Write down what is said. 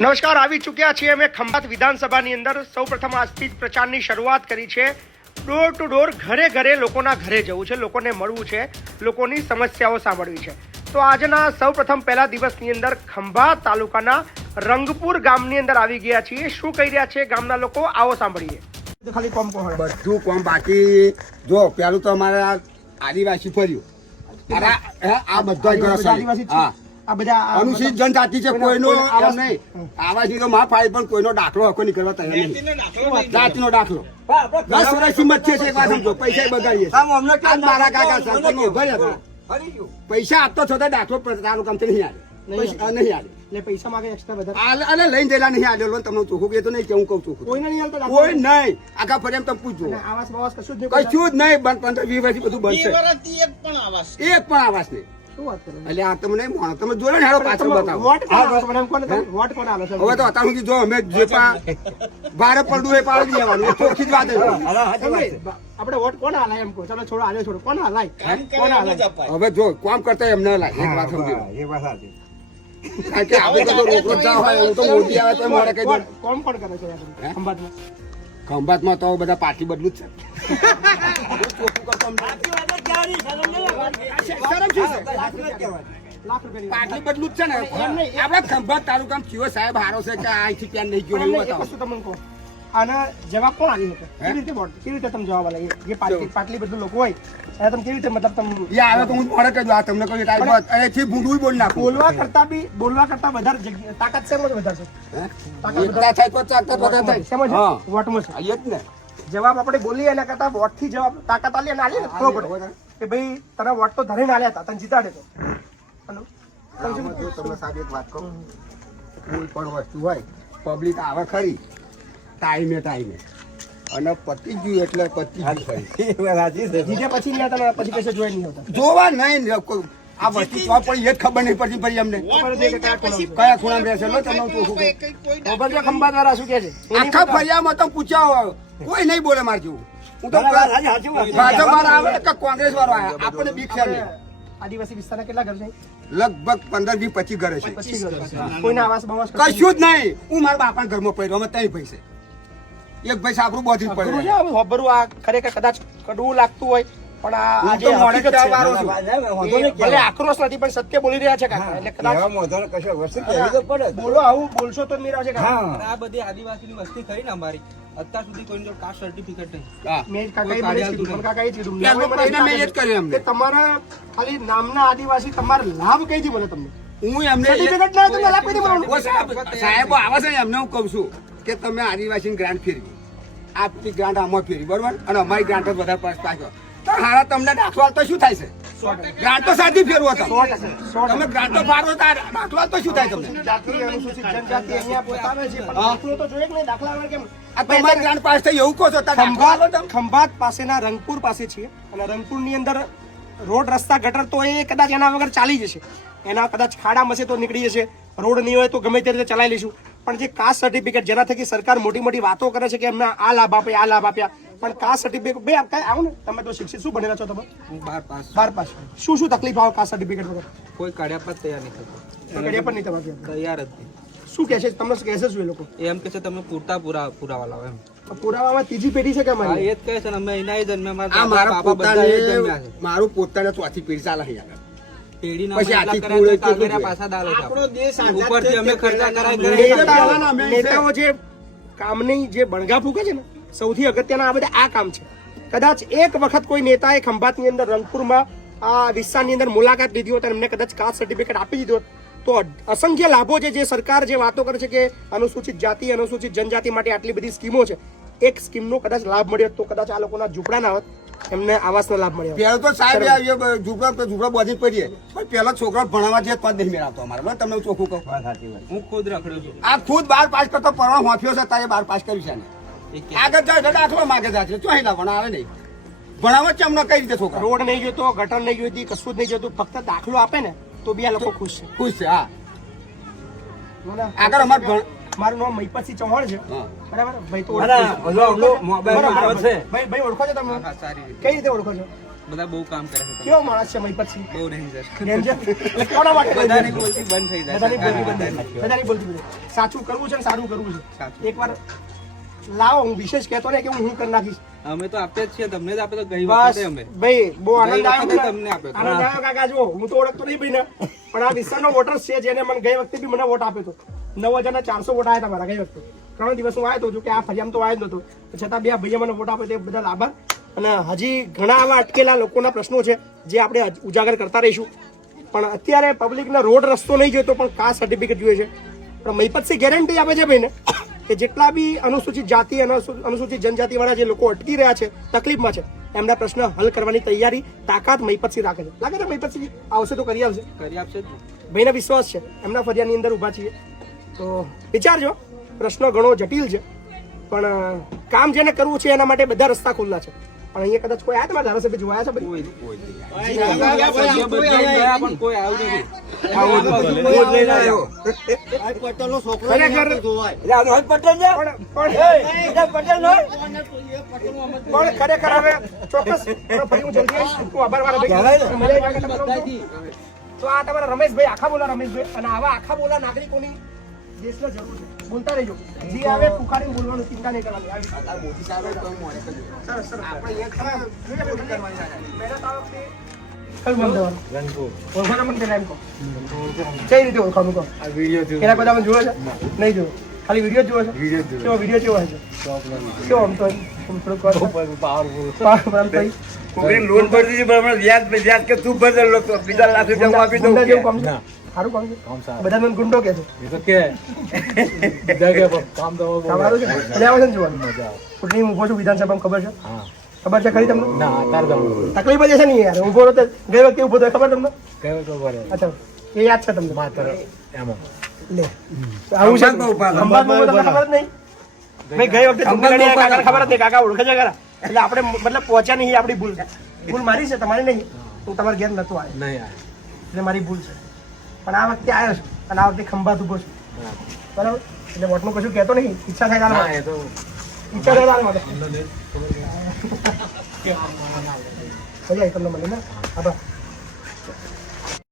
નમસ્કાર, આવી ચૂક્યા છીએ અમે ખંભાત વિધાનસભાની અંદર. સૌપ્રથમ આજથી જ પ્રચારની શરૂઆત કરી છે. ડોર ટુ ડોર, ઘરે ઘરે લોકોના ઘરે જવું છે, લોકોને મળવું છે, લોકોની સમસ્યાઓ સાંભળવી છે. તો આજના સૌપ્રથમ પહેલા દિવસની અંદર ખંભાત તાલુકાના રંગપુર ગામની અંદર આવી ગયા છીએ. શું કહી રહ્યા છે ગામના લોકો, આવો સાંભળીએ. ખાલી કોમ કોમ બધું કોમ બાકી. જો પેલું તો અમારા આદિવાસી ફર્યું. આ બધા આ બધા અનુસૂચિત જનજાતિ છે, કોઈનો એમ નહીં આવાસી તો માં ફાળી, પણ કોઈનો દાખલો હકો નહીં કરવા તૈયાર નહીં. જાતિનો દાખલો 10 વર્ષથી મચ્છે છે. એક વાત સમજો, પૈસા બગાડીએ મારા કાકા સરપંચનો ભર્યા હતા. પૈસા આપતો છતાં દાખલો તાલુકામાંથી નહીં આવે, નહીં આવે. એટલે પૈસા માંગે એક્સ્ટ્રા વધારે અને લઈને જયેલા નહીં આવેલો. તમને ચોખ્ખું એ તો નહીં કેવું કહું છું. કોઈને નહીં આલતા કોઈ નહીં. આખા ફરી તમે પૂછજો, આવાસ બવાસ કશું જ કશું જ નહીં. 15-20 વર્ષથી બધું બંધ છે. એક પણ આવાસ નહીં. શું વાત કરો? એટલે આ તમને મોણો તમે જોડે ને, હેડો પાછળ બતાવો. વોટ કોણ આવે છે? હવે તો અત્યાર સુધી જો અમે જે ભારત પડું એ પાડી દેવાનું, ચોખ્ખી જ વાત છે. આપણે વોટ કોણ હાલાય એમ કહો? ચલો છોડો, આલે છોડો, કોણ હાલાય? કોણ હાલાય? હવે જો કામ કરતા એમને લાય. એક વાત સમજી, કારણ કે આપણે તો રોકડો જ જાવ હોય, હું તો મોદી આવે તો મારે કઈ દઉં. કોણ કોણ કરે છે ખંભાતમાં? ખંભાતમાં તો બધા પાર્ટી બદલું જ છે. પાટલી બદલું જ છે ને. આપડે ખંભાત તાલુકામાં કયો સાહેબ હારો છે કે અહીંથી ત્યાં નહીં ગયો એવું બતાવો. તમને કહો, આના જવાબ કોણ આવી શકે? કેવી રીતે વોટ, કેવી રીતે તમે જવાબ આલે? જે પાટલી બધું લોકો હોય એને તમે કેવી રીતે, મતલબ તમે આવે તો હું મોડે કહી દઉં, આ તમને કોઈ ટાઈમ અહીંથી ભૂંડું બોલ નાખું. બોલવા કરતા વધારે તાકાત શેમાં વધારે છે? એકતા થાય તો તાકાત વધારે થાય. શેમાં છે? વોટમાં છે. એ જ ને. જવાબ આપણે બોલીએ એના કરતા વોટ થી જવાબ તાકાત આલી અને આલી ને ખબર પડે કે ભાઈ તને વોટ તો ધરીને આલ્યા હતા, તને જીતાડે તો. હેલો, તમને સાહેબ એક વાત કહું, કોઈ પણ વસ્તુ હોય પબ્લિક આવે ખરી ટાઈમે અને પતી ગયું એટલે પતી ગયું ખરી. જીત્યા પછી નહીં આવતા, પછી કશે જોઈ નહીં હોતા. જોવા નહીં આ વસ્તુ તો પણ એ જ ખબર નહીં પડતી ભાઈ અમને કયા ખૂણામાં રહેશે. લો તમને ચોખ્ખું કહું, ખંભાત વાળા શું કે છે? આખા ફરિયામાં તો પૂછ્યા કોઈ નહીં બોલે મારે જેવું. હું તો ભાજપ વાળા આવે કે કોંગ્રેસ વાળો આવે, આપણને બીક છે નહીં. આદિવાસી વિસ્તારના કેટલા ઘર છે? લગભગ 15-20-25 ઘરે છે. 25 ઘર. કોઈના આવાસ બવાસ કશું જ નહીં. હું મારા બાપાના ઘરમાં પડ્યો, અમે 3 ભાઈ છે. એક ભાઈ સાબરું બોધી જ ખરું પડે. છે. હવે ખબરું આ ખરેખર કદાચ કડવું લાગતું હોય, પણ આ જે હકીકત છે, ભલે આક્રોશ નથી પણ સત્ય બોલી રહ્યા છે કાકા. એટલે કદાચ બોલો, આવું બોલશો તો મેરા છે કાકા. આ બધી આદિવાસીની વસ્તી ખરી ને અમારી, અત્યાર સુધી કોઈની જોડે કાસ્ટ સર્ટિફિકેટ નહીં. મેં કાકાએ મને જ કીધું, કાકાએ જ કીધું. પહેલો પ્રશ્ન મેં એ જ કર્યો એમને. કે તમારા ખાલી નામના આદિવાસી તમારા લાભ કઈથી મળે તમને? હું એમને સર્ટિફિકેટ ના તમને લાભ કઈથી મળે? સાહેબો આવે છે ને, એમને હું કઉ છું કે તમે આદિવાસી ગ્રાન્ટ ફેરવી, આપની ગ્રાન્ટ આમાં ફેરવી, બરોબર, અને અમારી ગ્રાન્ટ જ વધારે પાછો તો હારા તમને દાખલો તો શું થાય છે? ગ્રાન્ટ તો સાચી ફેરવો તમે ગ્રાન્ટ તો ફાળવો દાખલો તો શું થાય તમને? જાતિ અનુસૂચિત જનજાતિ અહીંયા પોતાને છે, પણ દાખલો તો જોઈએ કે નહીં? દાખલા વગર કેમ? આ તમારી ગ્રાન્ટ પાસ થઈ એવું કહો છો? ખંભાત પાસેના રંગપુર પાસે છીએ, અને રંગપુરની અંદર રોડ રસ્તા ગટર તો એ કદાચ એના વગર ચાલી જશે. એના કદાચ ખાડા મસે તો નીકળી જશે, રોડ નહીં હોય તો ગમે તે રીતે ચલાવી લઈશું. પણ જે કાસ્ટ સર્ટિફિકેટ જેના થકી સરકાર મોટી મોટી વાતો કરે છે કે એમને આ લાભ આપ્યા, આ લાભ આપ્યા, પણ કાસ્ટ સર્ટિફિકેટ બે આવો ને. તમે તો શિક્ષિત શું બનેલા છો તમે? હું 12 પાસ. શું તકલીફ આવે કાસ્ટ સર્ટિફિકેટ વગર? કોઈ કાઢ્યા પર તૈયાર નહીં થતો, કડિયા પણ નહીં તમારે તૈયાર જ નહીં. શું કહે છે તમને? શું કહે છે? શું એ લોકો એમ કે છે તમે પૂરતા પુરાવા લાવો એમ. પુરાવામાં ત્રીજી પેઢી છે કે હા, અમારી? એ જ કહે છે ને, અમે એના એ જન્મ્યા, આ મારા બાપા બધા એ જન્મ્યા છે. મારું પોતાને ચોથી પેઢી ચાલે અહીંયા. પેઢીના પછી અમે એટલા આખી કર્યા કુળ છે, કેટલું પાછા દાલો છે. આપણો દેશ ઉપરથી અમે ખર્ચા કરાય નેતાઓ જે કામની જે બણગા ફૂકે છે ને, સૌથી અગત્યના આ બધા આ કામ છે. કદાચ એક વખત કોઈ નેતાએ ખંભાતની અંદર રંગપુરમાં આ વિસ્તારની અંદર મુલાકાત લીધી હોત અને એમને કદાચ કાસ્ટ સર્ટિફિકેટ આપી દીધો તો અસંખ્ય લાભો છે. જે સરકાર જે વાતો કરે છે કે અનુસૂચિત જાતિ અનુસૂચિત જનજાતિ માટે આટલી બધી સ્કીમો છે, એક સ્કીમનો કદાચ લાભ મળ્યો તો કદાચ આ લોકોના ઝૂંપડા ના હોત, એમને આવાસનો લાભ મળ્યો. પેલો તો સાહેબ ઝૂંપડા બોધી પડીએ, પણ પેલા છોકરા ભણવા જે પદ નહીં મેળવતો અમારે. તમને ચોખ્ખું કહું, હું ખુદ રખડ્યો છું. આ ખુદ 12 પાસ કરતો પરવા હોંફ્યો છે, તારે 12 પાસ કર્યું છે ને. આગળ જાય દાખલો માગે જાય ચોહી ના ભણાવે નહીં. ભણાવવા છે અમને કઈ રીતે છોકરા? રોડ નહીં જોતો, ગટર નહીં જોઈતી, કશું જ નહીં જોતું, ફક્ત દાખલો આપે ને તો બી આ લોકો ખુશ છે. ખુશ છે. હા, આગળ અમારે મારું નામ મહિપતસિંહ ચૌહાણ છે, બરાબર? ભાઈ તો મોબાઈલ ભાઈ ઓળખો છો તમે? સારી રીતે. કઈ રીતે ઓળખો છો? બધા બહુ કામ કરે છે કેવો માણસ છે મહિપતસિંહ? બહુ ડેન્જર ડેન્જર? એટલે કોના માટે બધાની બોલતી બંધ થઈ જાય બધાની બોલતી સરકારની બંધ થાય. બધાની બોલતી બંધ થાય. સાચું કરવું છે ને સારું કરવું છે. સાચું. એકવાર લાવો, હું વિશેષ કહેતો ને કે હું કરી નાખીશ. અમે તો આપીએ જ છીએ તમને જ આપે તો ગઈ બસ વખતે અમે ભાઈ બહુ આનંદ ગઈ આવ્યો વખતે મને. તમને આપ્યો હતો. આનંદ આવ્યો કાકા. જો હું તો ઓળખતો નહીં ભાઈને, પણ આ વિસ્તારનો વોટર છે જેને મને ગઈ વખતે બી મને વોટ આપ્યો હતો. 9,400 વોટ આવ્યા હતા મારા ગઈ વખતે. 3 દિવસ હું આવ્યો હતો, જો કે આ ફરિયામાં તો આવ્યો જ નહોતો, છતાં બે ભાઈએ મને વોટ આપ્યો તે બદલ આભાર. અને હજી ઘણા આવા અટકેલા લોકોના પ્રશ્નો છે જે આપણે ઉજાગર કરતા રહીશું. પણ અત્યારે પબ્લિકને રોડ રસ્તો નહીં જોઈતો, પણ કાસ્ટ સર્ટિફિકેટ જોઈએ છે. પણ મહિપતસિંહ ગેરંટી આપે છે ભાઈને કે જેટલા બી અનુસૂચિત જાતિ અને અનુસૂચિત જનજાતિ વાળા જે લોકો અટકી રહ્યા છે, તકલીફમાં છે, એમના પ્રશ્ન હલ કરવાની તૈયારી, તાકાત મહિપતસિંહ રાખે છે. લાગે છે મહિપતસિંહ આવશે તો કરી આવશે. કરી આપશે જ ને. ભાઈને વિશ્વાસ છે, એમના ફરિયાની અંદર ઊભા છીએ. તો વિચારજો, પ્રશ્ન ઘણો જટિલ છે, પણ કામ જેને કરવું છે એના માટે બધા રસ્તા ખુલ્લા છે. પણ અહીંયા કદાચ કોઈ આવ્યા તમારા ધારાસભ્ય જોયા છે ભાઈ? સભ્ય બધા ગયા પણ કોઈ આવ્યું નથી. પણ ખરેખર હવે ચોક્કસ ફરી હું જલ્દી આવીશ. ખૂબ આભાર મારા ભાઈ. તો આ તમારા રમેશભાઈ, આખા બોલા રમેશભાઈ, અને આવા આખા બોલા નાગરિકોની દેશને જરૂર છે. બોલતા રહેજો. જે આવે પુકારીને બોલવાનું, ચિંતા નહીં કરવાની. સરસ, સરસ. મહેનત આ વખતે કયું નામ તમારું? ઓળખાણ મને પહેલા એમ કહો. કઈ રીતે ઓળખાણું કહો? પેલા બધા મને જોવે છે? નહીં જોવે. ખાલી વિડીયો જોવે છે? કેવો વિડીયો કેવો છે? કેવો આમ તો થોડુંક પાવરફુલ. લોન ભરી દીધી, પણ વ્યાજ કે તું બદલ બીજા લાખ રૂપિયા હું આપી દઉં ગુંડા જેવું કામ છે? સારું કામ છે? બધા મને ગુંડો કે છે. કામ સારું છે. એટલે આવે છે ને જોવાનું. ચૂંટણી ઊભો છું વિધાનસભામાં, ખબર છે? ખબર છે ખરી તમને? તકલીફ જ છે ને યાર. ઊભો રહ્યો ગઈ વખતે ઊભો થયો, ખબર તમને? અચ્છા, એ યાદ છે તમને? લે આવું છે. ખંભાતમાં તમને ખબર જ નહીં? મેં ગઈ વખતે ચૂંટણી લડી કાકાને ખબર જ નહીં. કાકા ઓળખે છે ખરા? એટલે આપણે મતલબ પહોંચ્યા નહીં, આપણી ભૂલ. ભૂલ મારી છે, તમારી નહીં. હું તમારા ઘેર નતો આવ્યો એટલે મારી ભૂલ છે. પણ આ વખતે આવ્યો છું અને આ વખતે ખંભાત ઉભો છું, બરાબર? એટલે વોટનું કશું કહેતો નહીં. ઈચ્છા થાય તારે ઈચ્છા થાય તારે માટે મજા આવી તમને મને ને. આભાર.